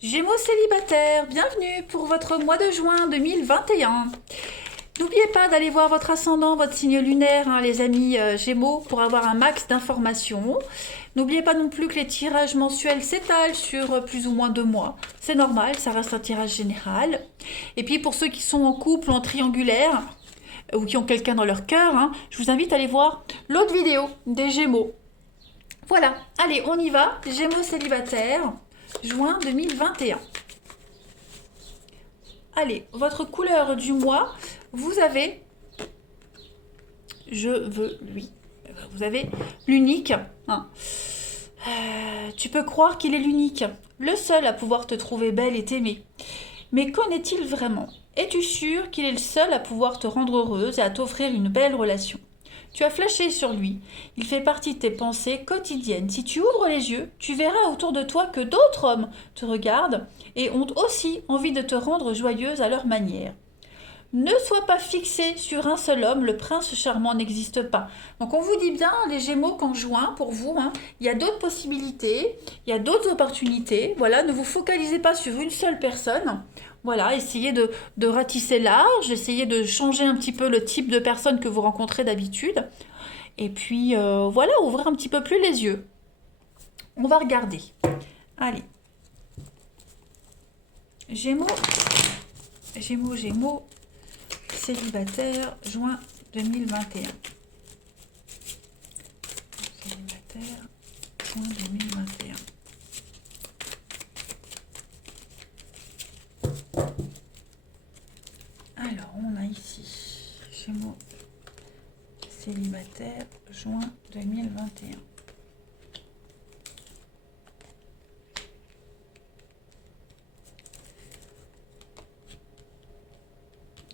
Gémeaux célibataires, bienvenue pour votre mois de juin 2021. N'oubliez pas d'aller voir votre ascendant, votre signe lunaire, hein, les amis Gémeaux, pour avoir un max d'informations. N'oubliez pas non plus que les tirages mensuels s'étalent sur plus ou moins 2 mois. C'est normal, ça reste un tirage général. Et puis pour ceux qui sont en couple ou en triangulaire, ou qui ont quelqu'un dans leur cœur, hein, je vous invite à aller voir l'autre vidéo des Gémeaux. Voilà, allez, on y va. Gémeaux célibataires, juin 2021. Allez, votre couleur du mois, vous avez je veux lui. Vous avez l'unique. Hein. Tu peux croire qu'il est l'unique, le seul à pouvoir te trouver belle et t'aimer. Mais qu'en est-il vraiment? Es-tu sûr qu'il est le seul à pouvoir te rendre heureuse et à t'offrir une belle relation? Tu as flashé sur lui. Il fait partie de tes pensées quotidiennes. Si tu ouvres les yeux, tu verras autour de toi que d'autres hommes te regardent et ont aussi envie de te rendre joyeuse à leur manière. Ne sois pas fixé sur un seul homme, le prince charmant n'existe pas. Donc on vous dit bien, les Gémeaux, qu'en juin, pour vous, hein, il y a d'autres possibilités, il y a d'autres opportunités. Voilà, ne vous focalisez pas sur une seule personne. Voilà, essayez de ratisser large, essayez de changer un petit peu le type de personne que vous rencontrez d'habitude. Et puis voilà, ouvrir un petit peu plus les yeux. On va regarder. Allez. Gémeaux, Gémeaux, Gémeaux, célibataire, juin 2021. Célibataire, juin 2021. Alors, on a ici Gémeaux célibataire, juin 2021.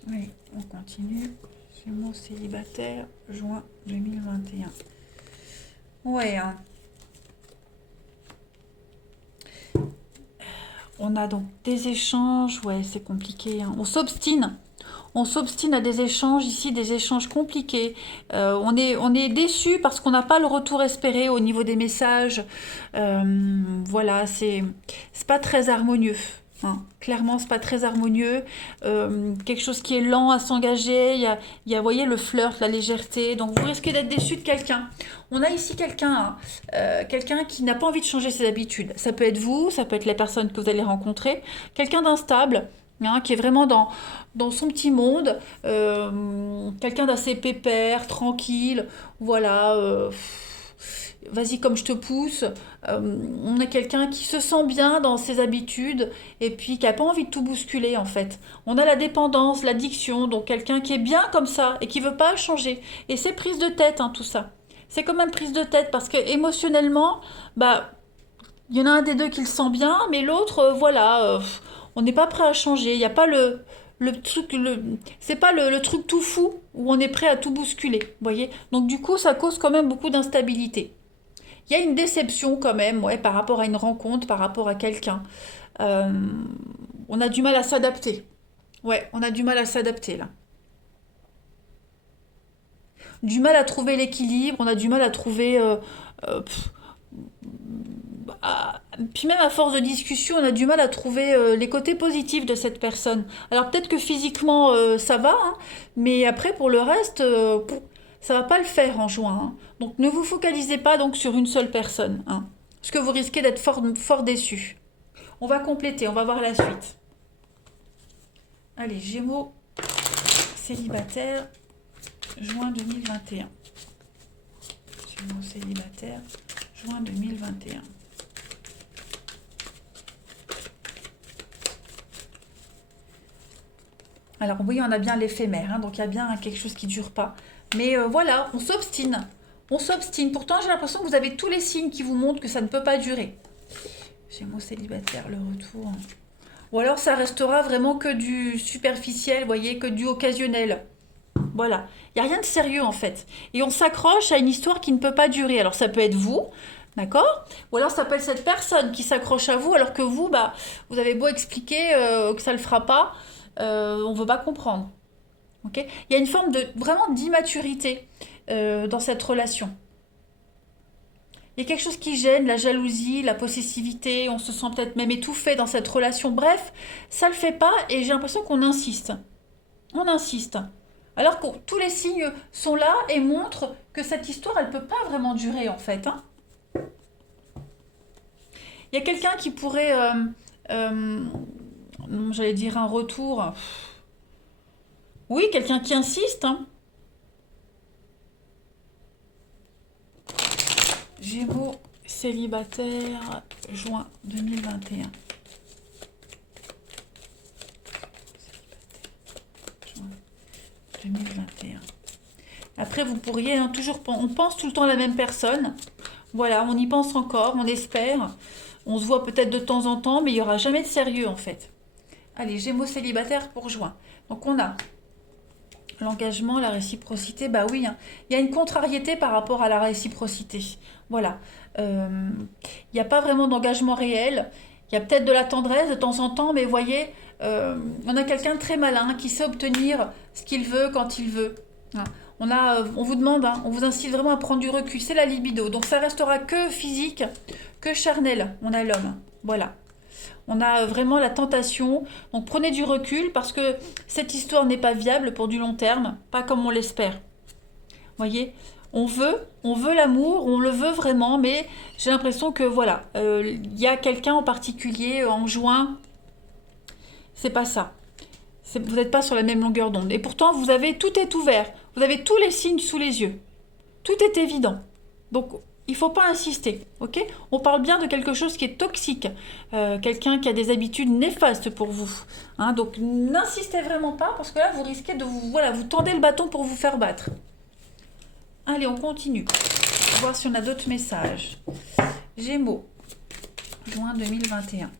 Oui, on continue. Gémeaux célibataire, juin 2021. Ouais, hein. On a donc des échanges, ouais, c'est compliqué. Hein. On s'obstine à des échanges ici, des échanges compliqués. On est déçu parce qu'on n'a pas le retour espéré au niveau des messages. Voilà, c'est pas très harmonieux. Hein. Clairement, c'est pas très harmonieux. Quelque chose qui est lent à s'engager. Vous voyez, le flirt, la légèreté. Donc, vous risquez d'être déçu de quelqu'un. On a ici quelqu'un qui n'a pas envie de changer ses habitudes. Ça peut être vous, ça peut être les personnes que vous allez rencontrer. Quelqu'un d'instable, hein, qui est vraiment dans son petit monde. Quelqu'un d'assez pépère, tranquille. Voilà. Vas-y comme je te pousse. On a quelqu'un qui se sent bien dans ses habitudes et puis qui n'a pas envie de tout bousculer en fait. On a la dépendance, l'addiction, donc quelqu'un qui est bien comme ça et qui veut pas changer. Et c'est prise de tête, hein, tout ça. C'est quand même prise de tête parce que émotionnellement, bah, il y en a un des deux qui le sent bien, mais l'autre, voilà, on n'est pas prêt à changer. Il n'y a pas le truc, c'est pas le truc tout fou où on est prêt à tout bousculer, vous voyez. Donc du coup, ça cause quand même beaucoup d'instabilité. Il y a une déception quand même, ouais, par rapport à une rencontre, par rapport à quelqu'un. Euh, on a du mal à s'adapter. Ouais, on a du mal à s'adapter là. Du mal à trouver l'équilibre, on a du mal à trouver euh, pff, puis même à force de discussion, on a du mal à trouver les côtés positifs de cette personne. Alors peut-être que physiquement ça va, hein, mais après pour le reste, ça va pas le faire en juin. Hein. Donc ne vous focalisez pas donc sur une seule personne, hein, parce que vous risquez d'être fort déçu. On va compléter, on va voir la suite. Allez, Gémeaux, célibataire, juin 2021. Gémeaux célibataire, juin 2021. Alors oui, on a bien l'éphémère, hein, donc il y a bien quelque chose qui ne dure pas. Mais voilà, on s'obstine. On s'obstine. Pourtant, j'ai l'impression que vous avez tous les signes qui vous montrent que ça ne peut pas durer. Gémeaux célibataire, le retour. Ou alors ça restera vraiment que du superficiel, vous voyez, que du occasionnel. Voilà. Il n'y a rien de sérieux en fait. Et on s'accroche à une histoire qui ne peut pas durer. Alors ça peut être vous, d'accord? Ou alors ça peut être cette personne qui s'accroche à vous alors que vous, bah, vous avez beau expliquer que ça ne le fera pas, on ne veut pas comprendre. Ok. Il y a une forme de vraiment d'immaturité dans cette relation. Il y a quelque chose qui gêne, la jalousie, la possessivité, on se sent peut-être même étouffé dans cette relation. Bref, ça le fait pas et j'ai l'impression qu'on insiste. On insiste. Alors que tous les signes sont là et montrent que cette histoire, elle peut pas vraiment durer en fait, hein. Il y a quelqu'un qui pourrait, euh, j'allais dire un retour. Oui, quelqu'un qui insiste, hein. Gémeaux, célibataire, juin 2021. Juin 2021. Après, vous pourriez toujours... On pense tout le temps à la même personne. Voilà, on y pense encore, on espère. On se voit peut-être de temps en temps, mais il n'y aura jamais de sérieux en fait. Allez, Gémeaux célibataire pour juin. Donc on a l'engagement, la réciprocité, bah oui, hein. Il y a une contrariété par rapport à la réciprocité. Voilà. Il n'y a pas vraiment d'engagement réel. Il y a peut-être de la tendresse de temps en temps, mais vous voyez, on a quelqu'un de très malin qui sait obtenir ce qu'il veut quand il veut, hein. On vous demande, hein, on vous incite vraiment à prendre du recul. C'est la libido. Donc ça restera que physique, que charnel. On a l'homme. Voilà. On a vraiment la tentation. Donc prenez du recul parce que cette histoire n'est pas viable pour du long terme, pas comme on l'espère. Voyez, on veut l'amour, on le veut vraiment, mais j'ai l'impression que voilà, il y a quelqu'un en particulier en juin, c'est pas ça. Vous n'êtes pas sur la même longueur d'onde. Et pourtant, tout est ouvert. Vous avez tous les signes sous les yeux. Tout est évident. Donc, il ne faut pas insister, ok? On parle bien de quelque chose qui est toxique, quelqu'un qui a des habitudes néfastes pour vous, hein. Donc, n'insistez vraiment pas parce que là, vous risquez de vous tendez le bâton pour vous faire battre. Allez, on continue. On va voir si on a d'autres messages. Gémeaux, juin 2021.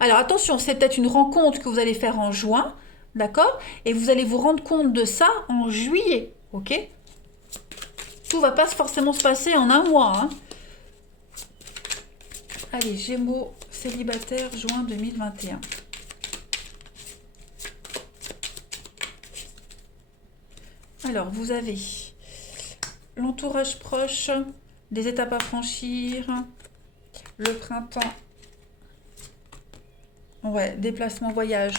Alors attention, c'est peut-être une rencontre que vous allez faire en juin, d'accord? Et vous allez vous rendre compte de ça en juillet, ok? Tout va pas forcément se passer en un mois, hein. Allez, Gémeaux, célibataire, juin 2021. Alors, vous avez l'entourage proche, des étapes à franchir, le printemps, ouais, déplacement, voyage.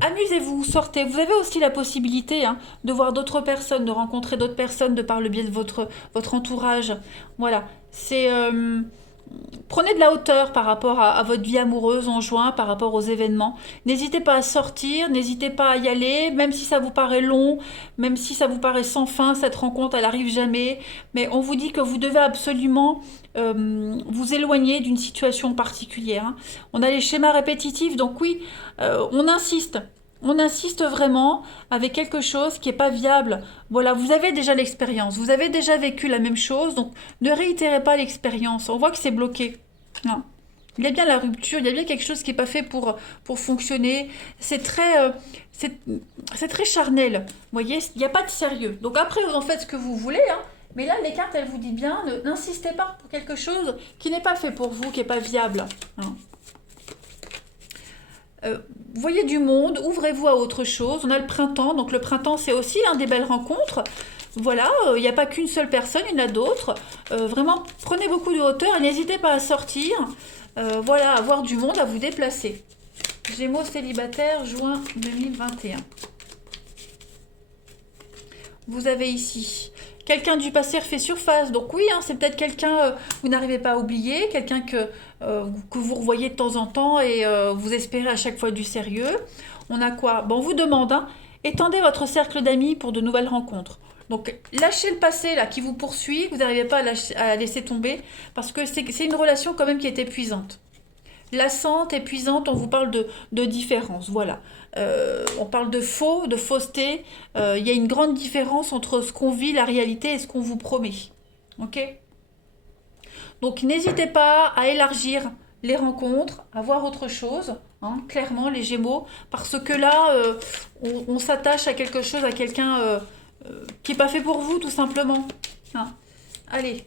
Amusez-vous, sortez. Vous avez aussi la possibilité, hein, de voir d'autres personnes, de rencontrer d'autres personnes de par le biais de votre entourage. Voilà, prenez de la hauteur par rapport à votre vie amoureuse en juin, par rapport aux événements. N'hésitez pas à sortir, n'hésitez pas à y aller, même si ça vous paraît long, même si ça vous paraît sans fin, cette rencontre, elle arrive jamais. Mais on vous dit que vous devez absolument vous éloigner d'une situation particulière, hein. On a les schémas répétitifs, donc oui, on insiste. On insiste vraiment avec quelque chose qui n'est pas viable. Voilà, vous avez déjà l'expérience, vous avez déjà vécu la même chose, donc ne réitérez pas l'expérience. On voit que c'est bloqué. Non. Il y a bien la rupture, il y a bien quelque chose qui n'est pas fait pour fonctionner. C'est très charnel. Vous voyez, il n'y a pas de sérieux. Donc après, vous en faites ce que vous voulez, hein. Mais là, les cartes, elles vous disent bien, n'insistez pas pour quelque chose qui n'est pas fait pour vous, qui n'est pas viable, hein. Voyez du monde, ouvrez-vous à autre chose. On a le printemps, donc le printemps c'est aussi des belles rencontres. Voilà, il n'y a pas qu'une seule personne, il y en a d'autres. Vraiment, prenez beaucoup de hauteur et n'hésitez pas à sortir. Voilà, à voir du monde, à vous déplacer. Gémeaux célibataire, juin 2021. Vous avez ici quelqu'un du passé refait surface. Donc oui, hein, c'est peut-être quelqu'un vous n'arrivez pas à oublier, quelqu'un que vous revoyez de temps en temps et vous espérez à chaque fois du sérieux. On a quoi? Bon, on vous demande, hein, étendez votre cercle d'amis pour de nouvelles rencontres. Donc lâchez le passé là qui vous poursuit, vous n'arrivez pas à laisser tomber parce que c'est une relation quand même qui est épuisante. Lassante, épuisante, on vous parle de différence, voilà. On parle de faux, de fausseté. Il y a une grande différence entre ce qu'on vit, la réalité, et ce qu'on vous promet. Ok? Donc n'hésitez pas à élargir les rencontres, à voir autre chose, hein, clairement, les Gémeaux, parce que là, on s'attache à quelque chose, à quelqu'un qui n'est pas fait pour vous, tout simplement, hein. Allez,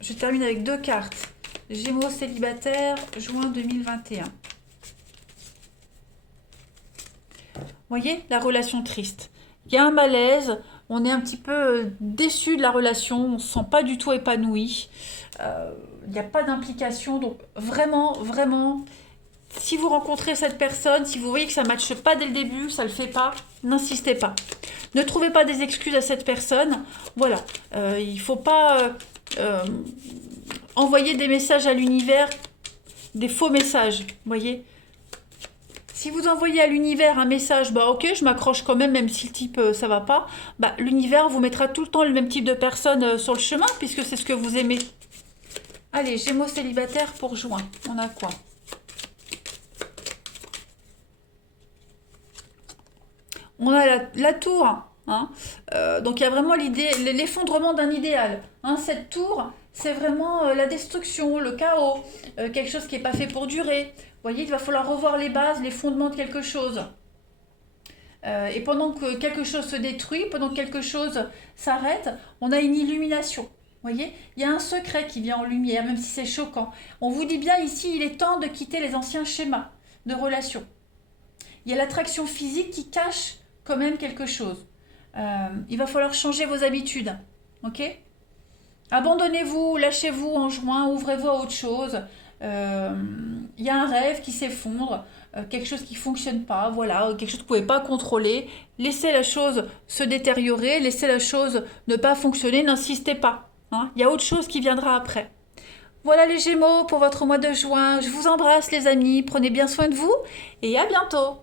je termine avec 2 cartes. Gémeaux célibataire, juin 2021. Voyez, la relation triste. Il y a un malaise, On est un petit peu déçu de la relation, on ne se sent pas du tout épanoui. Il n'y a pas d'implication, donc vraiment, vraiment, si vous rencontrez cette personne, si vous voyez que ça ne matche pas dès le début, ça ne le fait pas, n'insistez pas. Ne trouvez pas des excuses à cette personne. Voilà, il ne faut pas envoyer des messages à l'univers, des faux messages, vous voyez. Si vous envoyez à l'univers un message, bah ok, je m'accroche quand même, même si le type ça va pas, bah l'univers vous mettra tout le temps le même type de personne sur le chemin, puisque c'est ce que vous aimez. Allez, Gémeaux célibataire pour juin, on a quoi? On a la tour, hein. Donc il y a vraiment l'idée, l'effondrement d'un idéal. Hein. Cette tour, c'est vraiment la destruction, le chaos, quelque chose qui n'est pas fait pour durer. Vous voyez, il va falloir revoir les bases, les fondements de quelque chose. Et pendant que quelque chose se détruit, pendant que quelque chose s'arrête, on a une illumination. Vous voyez, il y a un secret qui vient en lumière, même si c'est choquant. On vous dit bien ici, il est temps de quitter les anciens schémas de relations. Il y a l'attraction physique qui cache quand même quelque chose. Il va falloir changer vos habitudes. Ok? Abandonnez-vous, lâchez-vous en juin, ouvrez-vous à autre chose. Il y a un rêve qui s'effondre, quelque chose qui ne fonctionne pas, voilà, quelque chose que vous ne pouvez pas contrôler. Laissez la chose se détériorer, laissez la chose ne pas fonctionner, n'insistez pas. Hein. Il y a autre chose qui viendra après. Voilà les Gémeaux pour votre mois de juin. Je vous embrasse les amis, prenez bien soin de vous et à bientôt.